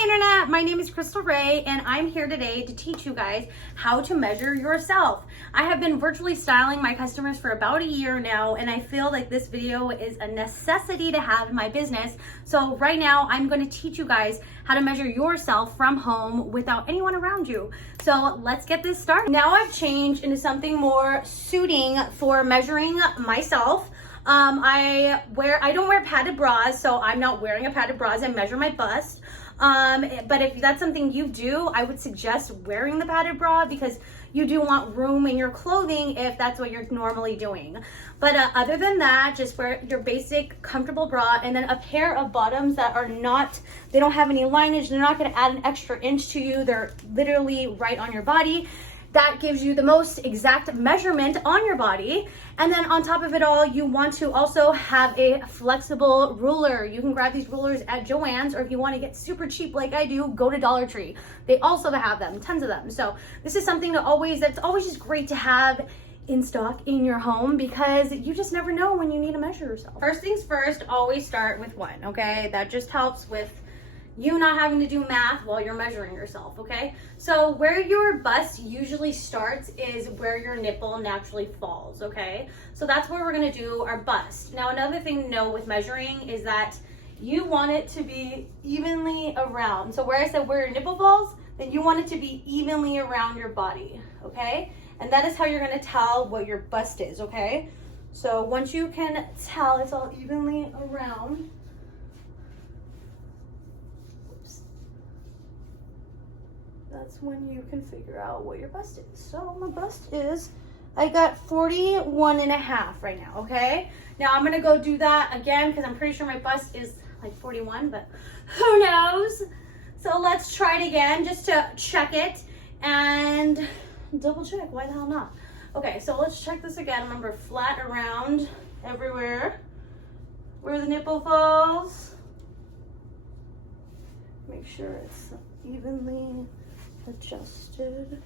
Hi Internet, my name is Crystal Ray and I'm here today to teach you guys how to measure yourself. I have been virtually styling my customers for about a year now and I feel like this video is a necessity to have in my business. So right now I'm going to teach you guys how to measure yourself from home without anyone around you. So let's get this started. Now I've changed into something more suiting for measuring myself. I don't wear padded bras, so I'm not wearing a padded bra as I measure my bust. But if that's something you do, I would suggest wearing the padded bra because you do want room in your clothing if that's what you're normally doing. But other than that, just wear your basic comfortable bra and then a pair of bottoms that are they don't have any lineage. They're not going to add an extra inch to you. They're literally right on your body. That gives you the most exact measurement on your body. And then on top of it all, you want to also have a flexible ruler. You can grab these rulers at Joann's, or if you want to get super cheap like I do, go to Dollar Tree. They also have them, tons of them. So this is something that's always just great to have in stock in your home because you just never know when you need to measure yourself. First things first, always start with one, okay? That just helps with you not having to do math while you're measuring yourself, okay? So where your bust usually starts is where your nipple naturally falls, okay? So that's where we're gonna do our bust. Now, another thing to know with measuring is that you want it to be evenly around. So where I said where your nipple falls, then you want it to be evenly around your body, okay? And that is how you're gonna tell what your bust is, okay? So once you can tell it's all evenly around, that's when you can figure out what your bust is. So my bust is, I got 41.5 right now, okay? Now I'm gonna go do that again because I'm pretty sure my bust is like 41, but who knows? So let's try it again just to check it and double check, why the hell not? Okay, so let's check this again. Remember, flat around everywhere where the nipple falls. Make sure it's evenly adjusted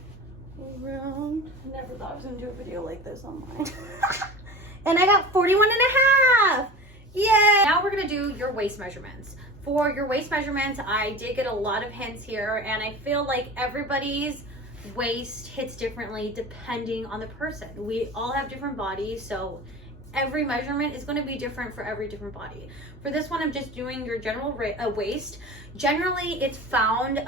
around. I never thought I was gonna do a video like this online. And I got 41.5. Yay! Now we're gonna do your waist measurements. For your waist measurements, I did get a lot of hints here, and I feel like everybody's waist hits differently depending on the person. We all have different bodies, so every measurement is going to be different for every different body. For this one, I'm just doing your general waist. Generally, it's found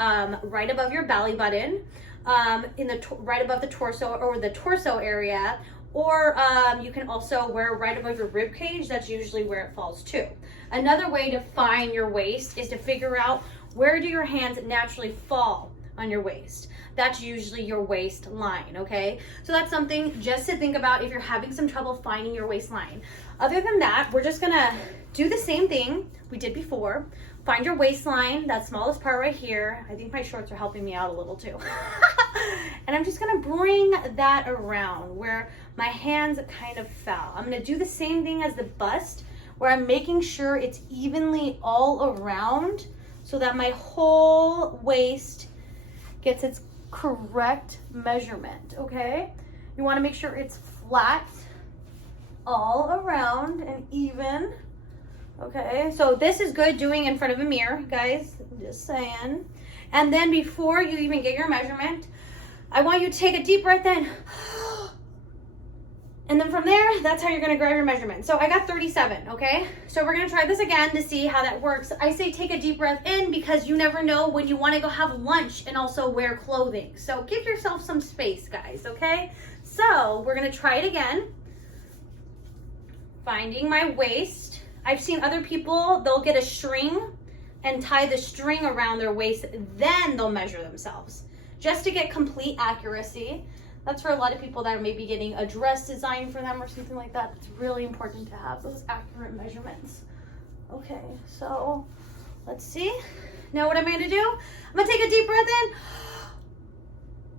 right above your belly button, right above the torso or the torso area, or you can also wear right above your rib cage. That's usually where it falls too. Another way to find your waist is to figure out where do your hands naturally fall on your waist. That's usually your waistline, okay? So that's something just to think about if you're having some trouble finding your waistline. Other than that, we're just gonna do the same thing we did before. Find your waistline, that smallest part right here. I think my shorts are helping me out a little too. And I'm just gonna bring that around where my hands kind of fell. I'm gonna do the same thing as the bust, where I'm making sure it's evenly all around so that my whole waist gets its correct measurement, okay? You want to make sure it's flat all around and even, okay? So this is good doing in front of a mirror, guys, just saying. And then before you even get your measurement, I want you to take a deep breath in. And then from there, that's how you're gonna grab your measurement. So I got 37, okay? So we're gonna try this again to see how that works. I say take a deep breath in because you never know when you wanna go have lunch and also wear clothing. So give yourself some space, guys, okay? So we're gonna try it again. Finding my waist. I've seen other people, they'll get a string and tie the string around their waist, then they'll measure themselves, just to get complete accuracy. That's for a lot of people that are maybe getting a dress designed for them or something like that. It's really important to have those accurate measurements. Okay, so let's see. Now what am I gonna do? I'm gonna take a deep breath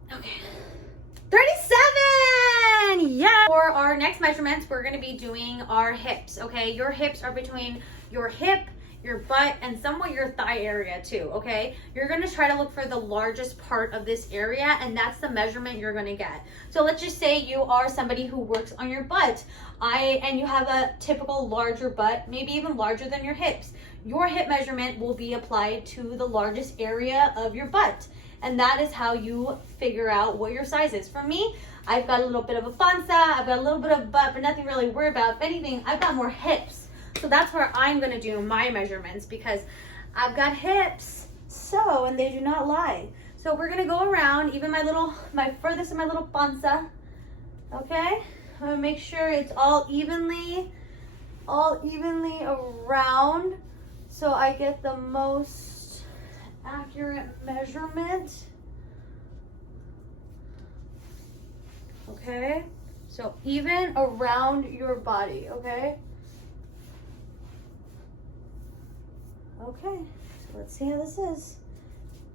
in. Okay, 37, yeah. For our next measurements, we're gonna be doing our hips, okay? Your hips are between your hip, your butt, and somewhat your thigh area too, okay? You're gonna try to look for the largest part of this area, and that's the measurement you're gonna get. So let's just say you are somebody who works on your butt, and you have a typical larger butt, maybe even larger than your hips. your hip measurement will be applied to the largest area of your butt. And that is how you figure out what your size is. For me, I've got a little bit of a panza, I've got a little bit of butt, but nothing really to worry about. If anything, I've got more hips. So that's where I'm gonna do my measurements because I've got hips, so, and they do not lie. So we're gonna go around, even my furthest of my little panza, okay? I'm gonna make sure it's all evenly around so I get the most accurate measurement. Okay, so even around your body, okay? Okay, so let's see how this is.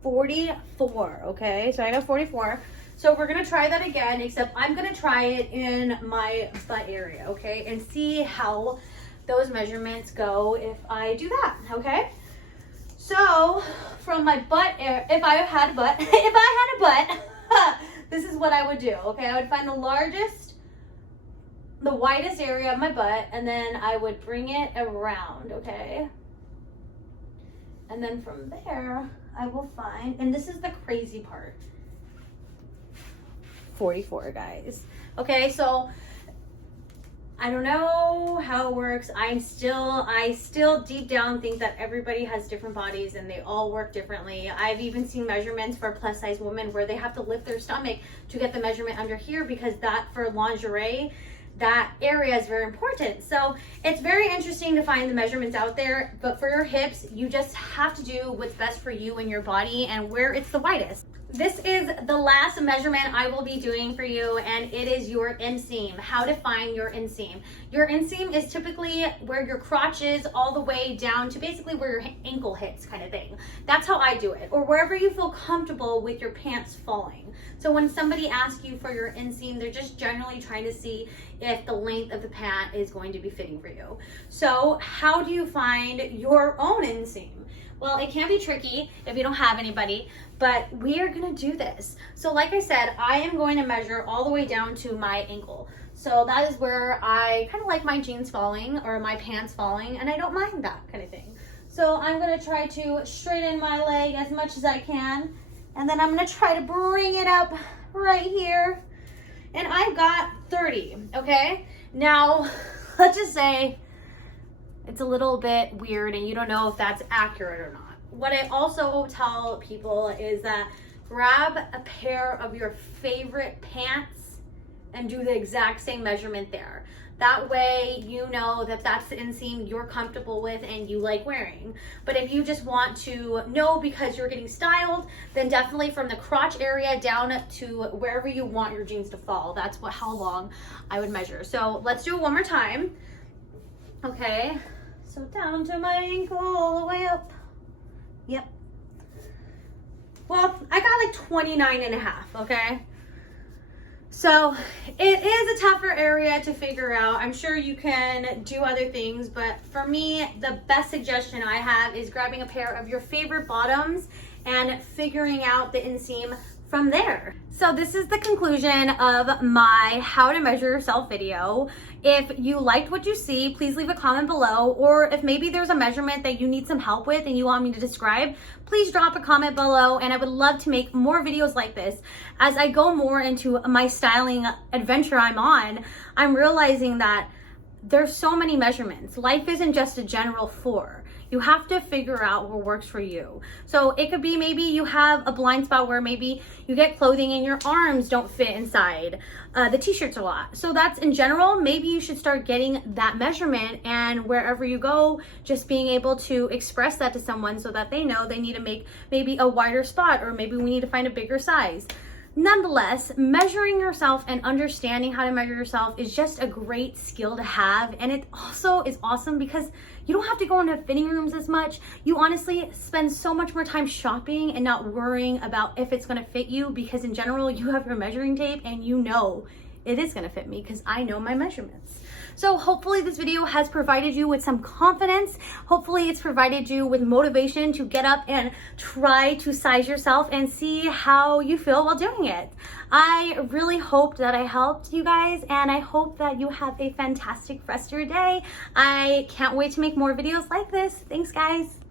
44, okay? So I got 44. So we're gonna try that again, except I'm gonna try it in my butt area, okay? And see how those measurements go if I do that, okay? So from my butt area, if I had a butt, this is what I would do, okay? I would find the widest area of my butt, and then I would bring it around, okay? And then from there, I will find, and this is the crazy part, 44, guys. Okay, so I don't know how it works. I still deep down think that everybody has different bodies and they all work differently. I've even seen measurements for plus size women where they have to lift their stomach to get the measurement under here because that for lingerie, that area is very important. So it's very interesting to find the measurements out there, but for your hips, you just have to do what's best for you and your body and where it's the widest. This is the last measurement I will be doing for you, and it is your inseam. How to find your inseam. Your inseam is typically where your crotch is all the way down to basically where your ankle hits, kind of thing. That's how I do it, or wherever you feel comfortable with your pants falling. So when somebody asks you for your inseam, they're just generally trying to see if the length of the pant is going to be fitting for you. So how do you find your own inseam? Well, it can be tricky if you don't have anybody, but we are gonna do this. So like I said, I am going to measure all the way down to my ankle. So that is where I kind of like my jeans falling or my pants falling, and I don't mind that kind of thing. So I'm gonna try to straighten my leg as much as I can, and then I'm gonna try to bring it up right here. And I've got 30, okay? Now, let's just say it's a little bit weird and you don't know if that's accurate or not. What I also tell people is that grab a pair of your favorite pants and do the exact same measurement there. That way you know that that's the inseam you're comfortable with and you like wearing. But if you just want to know because you're getting styled, then definitely from the crotch area down to wherever you want your jeans to fall. That's how long I would measure. So let's do it one more time. Okay, so down to my ankle, all the way up. Yep. Well, I got like 29 and a half, okay? So it is a tougher area to figure out. I'm sure you can do other things, but for me, the best suggestion I have is grabbing a pair of your favorite bottoms and figuring out the inseam from there. So this is the conclusion of my how to measure yourself video. If you liked what you see, please leave a comment below, or if maybe there's a measurement that you need some help with and you want me to describe, please drop a comment below, and I would love to make more videos like this. As I go more into my styling adventure I'm on, I'm realizing that there's so many measurements. Life isn't just a general 4. You have to figure out what works for you. So it could be maybe you have a blind spot where maybe you get clothing and your arms don't fit inside the t-shirts a lot. So that's in general, maybe you should start getting that measurement, and wherever you go, just being able to express that to someone so that they know they need to make maybe a wider spot, or maybe we need to find a bigger size. Nonetheless, measuring yourself and understanding how to measure yourself is just a great skill to have. And it also is awesome because you don't have to go into fitting rooms as much. You honestly spend so much more time shopping and not worrying about if it's gonna fit you, because in general, you have your measuring tape and you know it is gonna fit me because I know my measurements. So hopefully this video has provided you with some confidence. Hopefully it's provided you with motivation to get up and try to size yourself and see how you feel while doing it. I really hope that I helped you guys, and I hope that you have a fantastic rest of your day. I can't wait to make more videos like this. Thanks, guys.